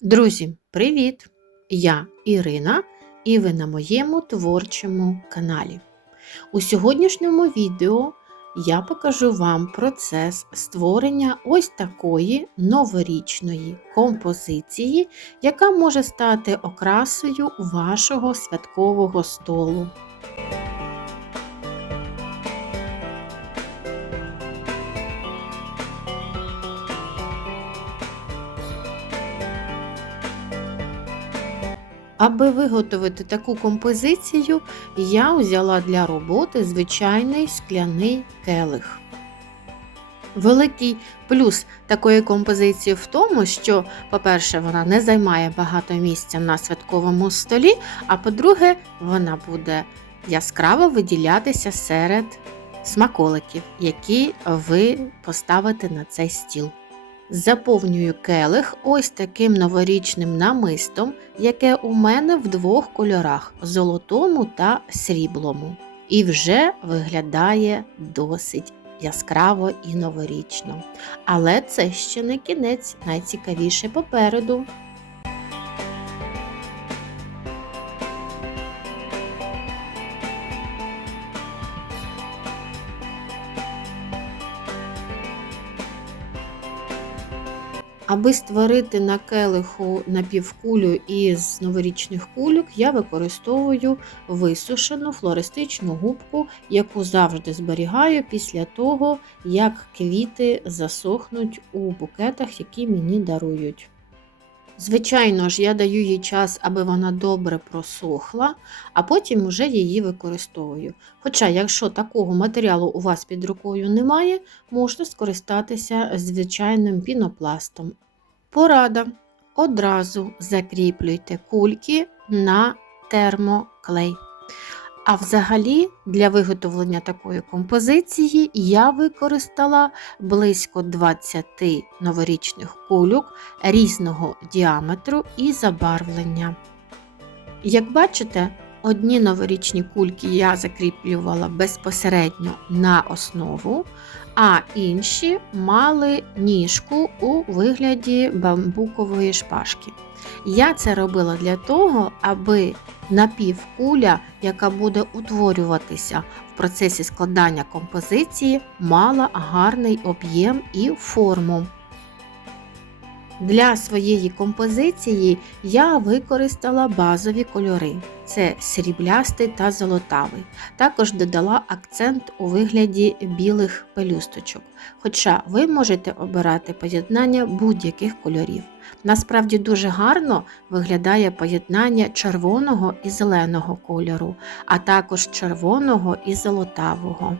Друзі, привіт! Я Ірина і ви на моєму творчому каналі. У сьогоднішньому відео я покажу вам процес створення ось такої новорічної композиції, яка може стати окрасою вашого святкового столу. Аби виготовити таку композицію, я взяла для роботи звичайний скляний келих. Великий плюс такої композиції в тому, що, по-перше, вона не займає багато місця на святковому столі, а по-друге, вона буде яскраво виділятися серед смаколиків, які ви поставите на цей стіл. Заповнюю келих ось таким новорічним намистом, яке у мене в двох кольорах золотому та сріблому. І вже виглядає досить яскраво і новорічно. Але це ще не кінець, найцікавіше попереду. Аби створити на келиху напівкулю із новорічних кульок, я використовую висушену флористичну губку, яку завжди зберігаю після того, як квіти засохнуть у букетах, які мені дарують. Звичайно ж, я даю їй час, аби вона добре просохла, а потім вже її використовую. Хоча, якщо такого матеріалу у вас під рукою немає, можна скористатися звичайним пінопластом. Порада. Одразу закріплюйте кульки на термоклей. А взагалі, для виготовлення такої композиції я використала близько 20 новорічних кульок різного діаметру і забарвлення. Як бачите, одні новорічні кульки я закріплювала безпосередньо на основу, а інші мали ніжку у вигляді бамбукової шпажки. Я це робила для того, аби напівкуля, яка буде утворюватися в процесі складання композиції, мала гарний об'єм і форму. Для своєї композиції я використала базові кольори: це сріблястий та золотавий. Також додала акцент у вигляді білих пелюсточок. Хоча ви можете обирати поєднання будь-яких кольорів. Насправді дуже гарно виглядає поєднання червоного і зеленого кольору, а також червоного і золотавого.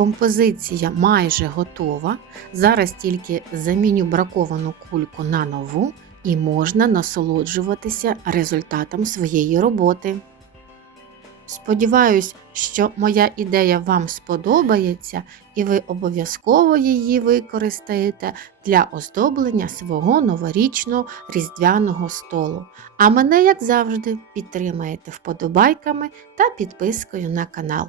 Композиція майже готова. Зараз тільки заміню браковану кульку на нову і можна насолоджуватися результатом своєї роботи. Сподіваюсь, що моя ідея вам сподобається і ви обов'язково її використаєте для оздоблення свого новорічного різдвяного столу. А мене, як завжди, підтримаєте вподобайками та підпискою на канал.